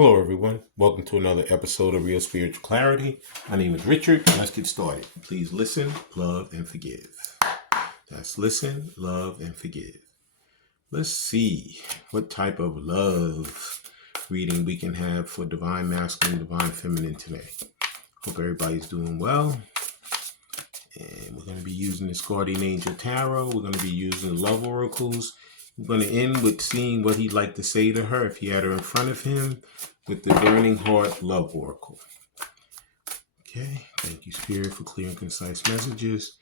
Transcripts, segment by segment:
Hello, everyone. Welcome to another episode of Real Spiritual Clarity. My name is Richard. Let's get started. Please listen, love, and forgive. That's listen, love, and forgive. Let's see what type of love reading we can have for Divine Masculine, Divine Feminine today. Hope everybody's doing well. And we're going to be using this Guardian Angel Tarot. We're going to be using the Love Oracles. We're going to end with seeing what he'd like to say to her if he had her in front of him with the Burning Heart Love Oracle. Okay, thank you, Spirit, for clear and concise messages.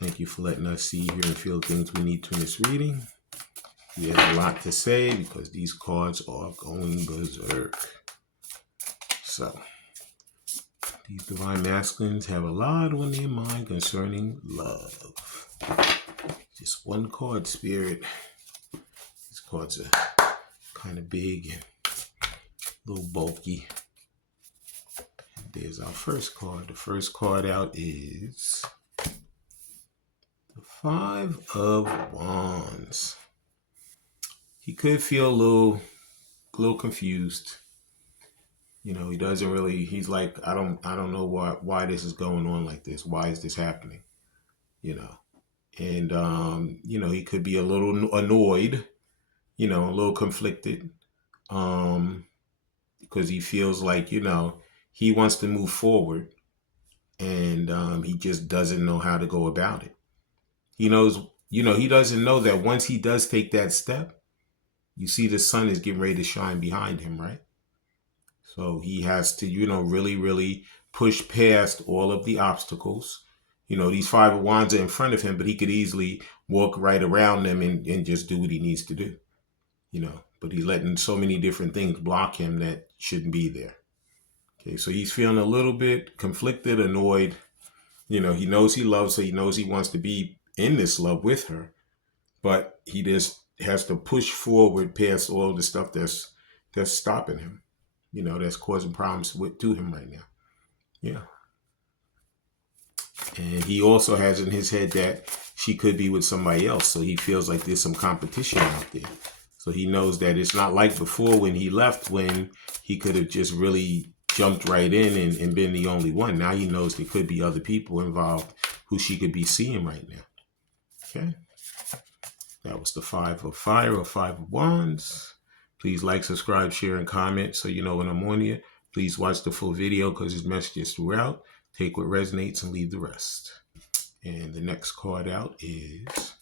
Thank you for letting us see, hear, and feel things we need to in this reading. He has a lot to say because these cards are going berserk. So, these Divine Masculines have a lot on their mind concerning love. Just one card, Spirit. These cards are kind of big and a little bulky. There's our first card. The first card out is the Five of Wands. He could feel a little confused. You know, he doesn't really. He's like, I don't know why this is going on like this. Why is this happening? You know, and he could be a little annoyed. A little conflicted. Because he feels like he wants to move forward, and he just doesn't know how to go about it. He knows, he doesn't know that once he does take that step, you see the sun is getting ready to shine behind him, right? So he has to, really, really push past all of the obstacles. These Five of Wands are in front of him, but he could easily walk right around them and just do what he needs to do, but he's letting so many different things block him that shouldn't be there. Okay, so he's feeling a little bit conflicted, annoyed. He knows he loves her. He knows he wants to be in this love with her, but he just has to push forward past all the stuff that's stopping him. That's causing problems to him right now. Yeah. And he also has in his head that she could be with somebody else, so he feels like there's some competition out there. So he knows that it's not like before when he left, when he could have just really jumped right in and been the only one. Now he knows there could be other people involved who she could be seeing right now. Okay. That was the Five of Fire or Five of Wands. Please like, subscribe, share, and comment so you know when I'm on here. Please watch the full video because his messages throughout. Take what resonates and leave the rest. And the next card out is,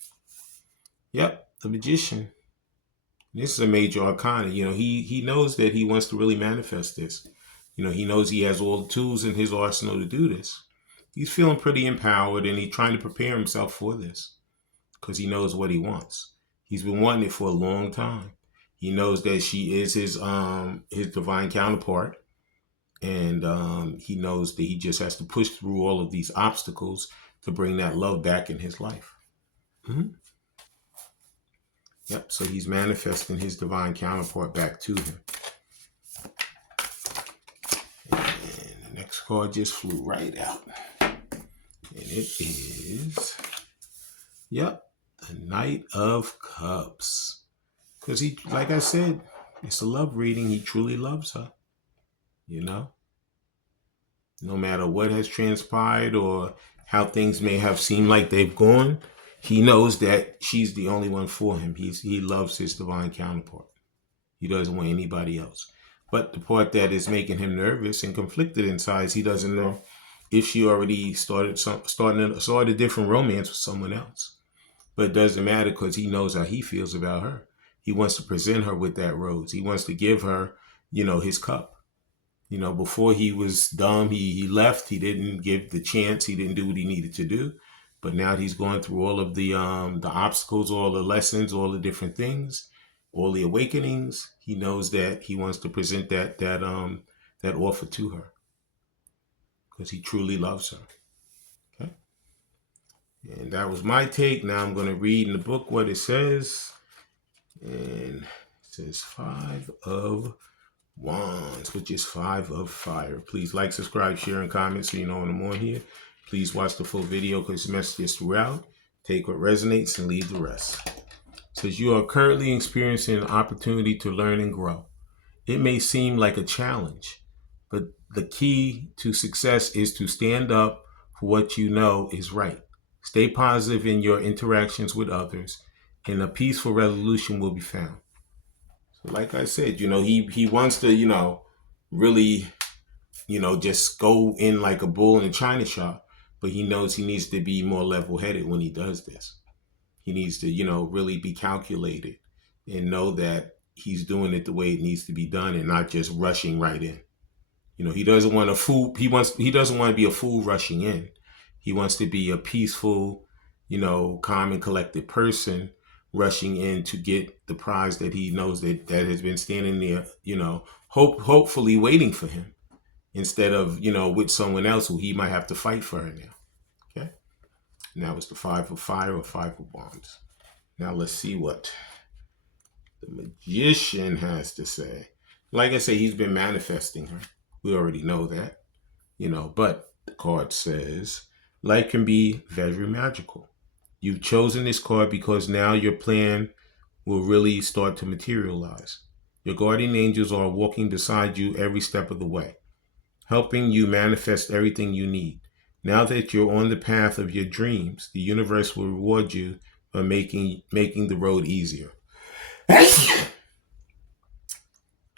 the Magician. This is a major arcana. He knows that he wants to really manifest this. He knows he has all the tools in his arsenal to do this. He's feeling pretty empowered and he's trying to prepare himself for this because he knows what he wants. He's been wanting it for a long time. He knows that she is his divine counterpart, and he knows that he just has to push through all of these obstacles to bring that love back in his life. Mm-hmm. Yep, so he's manifesting his divine counterpart back to him. And the next card just flew right out. And it is, the Knight of Cups. Because he, like I said, it's a love reading. He truly loves her. No matter what has transpired or how things may have seemed like they've gone, he knows that she's the only one for him. He loves his divine counterpart. He doesn't want anybody else. But the part that is making him nervous and conflicted inside is he doesn't know if she already started a different romance with someone else. But it doesn't matter because he knows how he feels about her. He wants to present her with that rose. He wants to give her, his cup. Before he was dumb, he left. He didn't give the chance. He didn't do what he needed to do. But now he's going through all of the obstacles, all the lessons, all the different things, all the awakenings. He knows that he wants to present that offer to her because he truly loves her. Okay. And that was my take. Now I'm going to read in the book what it says. And it says Five of Wands, which is Five of Fire. Please like, subscribe, share, and comment so you know when I'm on here. Please watch the full video because the message is throughout. Take what resonates and leave the rest. It says you are currently experiencing an opportunity to learn and grow. It may seem like a challenge, but the key to success is to stand up for what you know is right. Stay positive in your interactions with others, and a peaceful resolution will be found. So like I said, he wants to, really, just go in like a bull in a china shop, but he knows he needs to be more level headed when he does this. He needs to, really be calculated and know that he's doing it the way it needs to be done and not just rushing right in. He doesn't want a fool. He doesn't want to be a fool rushing in. He wants to be a peaceful, calm and collected person rushing in to get the prize that he knows that has been standing there, hopefully waiting for him instead of, with someone else who he might have to fight for her now. Okay. And that was the 5 of fire or 5 of wands. Now let's see what the magician has to say. Like I say, he's been manifesting her. We already know that, but the card says life can be very magical. You've chosen this card because now your plan will really start to materialize. Your guardian angels are walking beside you every step of the way, helping you manifest everything you need. Now that you're on the path of your dreams, the universe will reward you by making the road easier.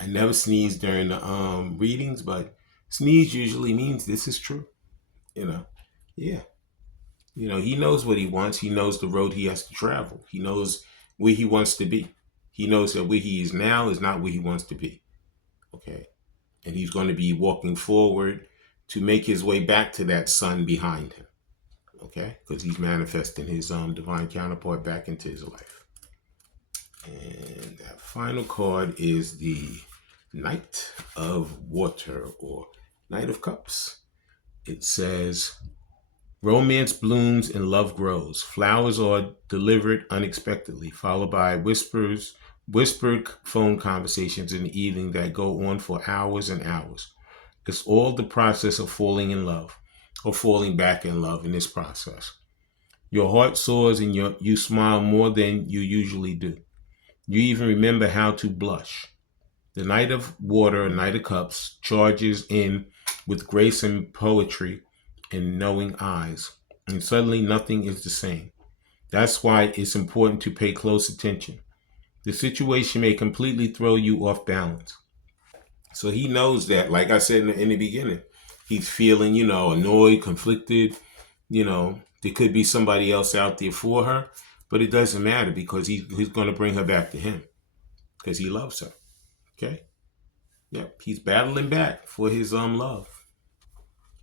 I never sneeze during the readings, but sneeze usually means this is true. Yeah. He knows what he wants. He knows the road he has to travel. He knows where he wants to be. He knows that where he is now is not where he wants to be. Okay. And he's going to be walking forward to make his way back to that sun behind him. Okay. Because he's manifesting his divine counterpart back into his life. And that final card is the Knight of Water or Knight of Cups. It says, romance blooms and love grows. Flowers are delivered unexpectedly, followed by whispered phone conversations in the evening that go on for hours and hours. It's all the process of falling in love or falling back in love in this process. Your heart soars and you smile more than you usually do. You even remember how to blush. The Knight of Water, Knight of Cups, charges in with grace and poetry and knowing eyes. And suddenly nothing is the same. That's why it's important to pay close attention. The situation may completely throw you off balance. So he knows that, like I said in the beginning, he's feeling, annoyed, conflicted. There could be somebody else out there for her, but it doesn't matter because he's going to bring her back to him because he loves her. Okay. Yep. He's battling back for his love.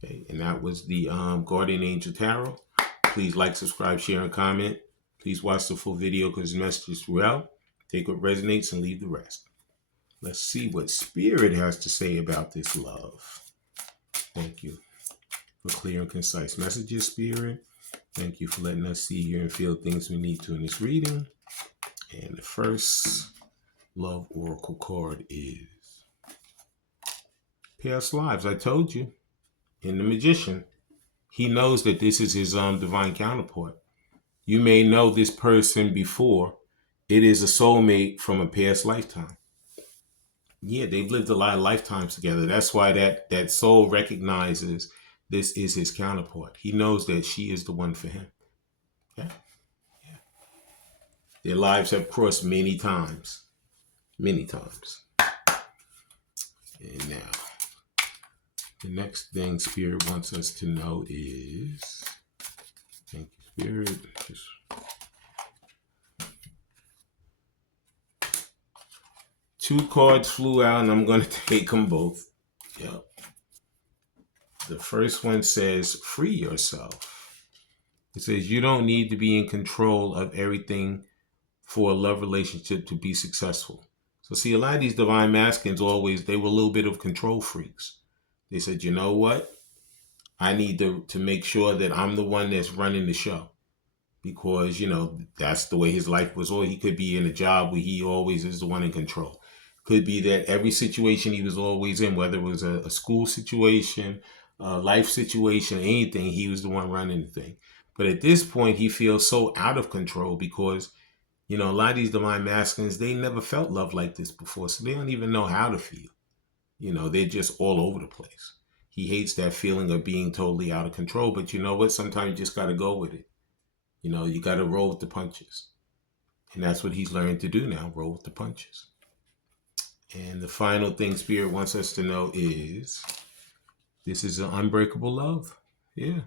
Okay. And that was the Guardian Angel Tarot. Please like, subscribe, share, and comment. Please watch the full video because the message is real. Take what resonates and leave the rest. Let's see what Spirit has to say about this love. Thank you for clear and concise messages, Spirit. Thank you for letting us see, hear, and feel things we need to in this reading. And the first love oracle card is Past Lives. I told you, in the Magician, he knows that this is his divine counterpart. You may know this person before. It is a soulmate from a past lifetime. Yeah, they've lived a lot of lifetimes together. That's why that soul recognizes this is his counterpart. He knows that she is the one for him. Okay? Yeah. Their lives have crossed many times. Many times. And now, the next thing Spirit wants us to know is, thank you, Spirit. Two cards flew out and I'm going to take them both. Yep. The first one says, free yourself. It says, you don't need to be in control of everything for a love relationship to be successful. So see, a lot of these divine masculines they were a little bit of control freaks. They said, you know what? I need to make sure that I'm the one that's running the show. Because, that's the way his life was. Or he could be in a job where he always is the one in control. Could be that every situation he was always in, whether it was a school situation, a life situation, anything, he was the one running the thing. But at this point, he feels so out of control because You know, a lot of these divine masculines, they never felt love like this before, so they don't even know how to feel. You know, they're just all over the place. He hates that feeling of being totally out of control, but you know what? Sometimes you just got to go with it. You know, you got to roll with the punches. And that's what he's learned to do now, roll with the punches. And the final thing Spirit wants us to know is this is an unbreakable love. Yeah.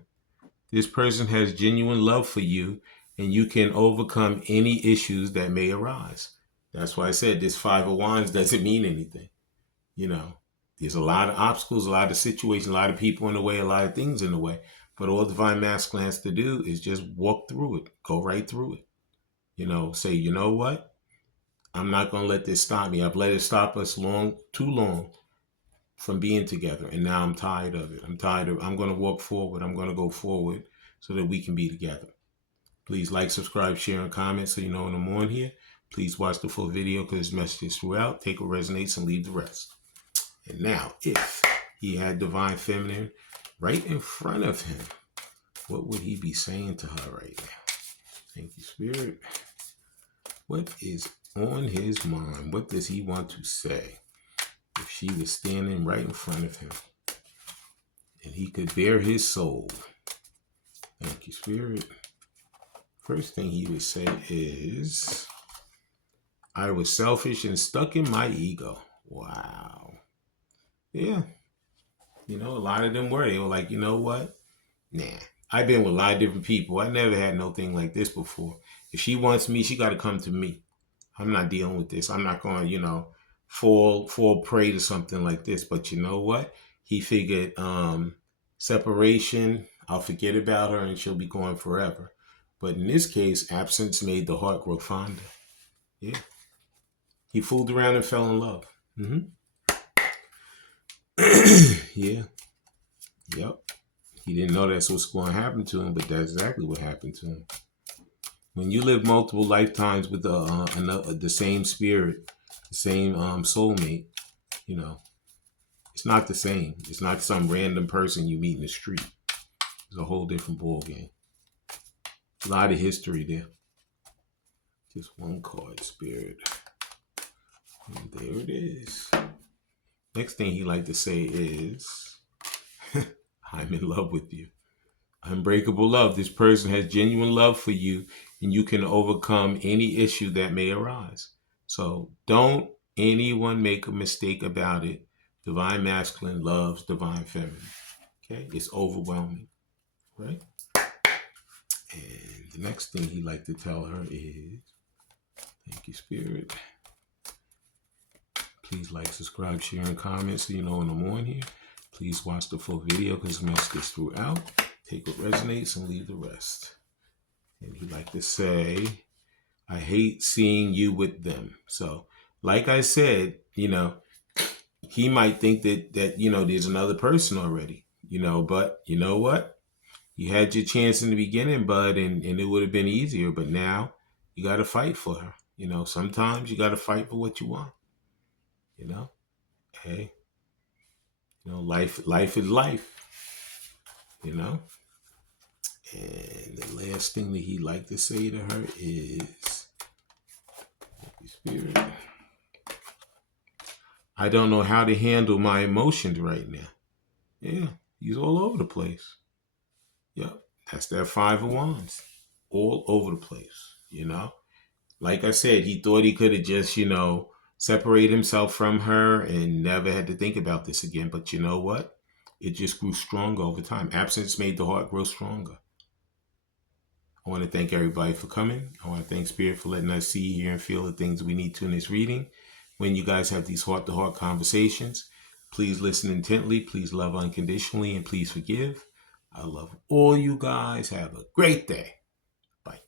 This person has genuine love for you, and you can overcome any issues that may arise. That's why I said this Five of Wands doesn't mean anything. You know, there's a lot of obstacles, a lot of situations, a lot of people in the way, a lot of things in the way. But all Divine Masculine has to do is just walk through it, go right through it. You know, say, you know what? I'm not going to let this stop me. I've let it stop us too long from being together. And now I'm tired of it. I'm going to walk forward. I'm going to go forward so that we can be together. Please like, subscribe, share, and comment so you know when I'm on here. Please watch the full video because this message is throughout. Take what resonates and leave the rest. And now, if he had Divine Feminine right in front of him, what would he be saying to her right now? Thank you, Spirit. What is on his mind? What does he want to say? If she was standing right in front of him and he could bare his soul. Thank you, Spirit. First thing he would say is, I was selfish and stuck in my ego. Wow. Yeah. You know, a lot of them were. They were like, you know what? Nah. I've been with a lot of different people. I never had no thing like this before. If she wants me, she got to come to me. I'm not dealing with this. I'm not going to, you know, fall prey to something like this. But you know what? He figured separation, I'll forget about her and she'll be gone forever. But in this case, absence made the heart grow fonder. Yeah. He fooled around and fell in love. Yeah. Yep. He didn't know that's what's going to happen to him, but that's exactly what happened to him. When you live multiple lifetimes with the same spirit, the same soulmate, you know, it's not the same. It's not some random person you meet in the street. It's a whole different ball game. A lot of history there. Just one card, Spirit. And there it is. Next thing he like to say is, I'm in love with you. Unbreakable love. This person has genuine love for you, and you can overcome any issue that may arise. So don't anyone make a mistake about it. Divine Masculine loves Divine Feminine. Okay? It's overwhelming. Right? And the next thing he like to tell her is, thank you, Spirit. Please like, subscribe, share, and comment so you know when I'm on here. Please watch the full video because the message is throughout. Take what resonates and leave the rest. And he like to say, I hate seeing you with them. So, like I said, you know, he might think that you know, there's another person already, you know, but you know what? You had your chance in the beginning, bud, and it would have been easier, but now you got to fight for her. You know, sometimes you got to fight for what you want. You know, hey, you know, life is life. You know, and the last thing that he like to say to her is, Spirit, I don't know how to handle my emotions right now. Yeah, he's all over the place. Yep, that's that Five of Wands, all over the place. You know, like I said, he thought he could have just, you know, separate himself from her and never had to think about this again. But you know what? It just grew stronger over time. Absence made the heart grow stronger. I want to thank everybody for coming. I want to thank Spirit for letting us see, hear, and feel the things we need to in this reading. When you guys have these heart-to-heart conversations, please listen intently, please love unconditionally, and please forgive. I love all you guys. Have a great day. Bye.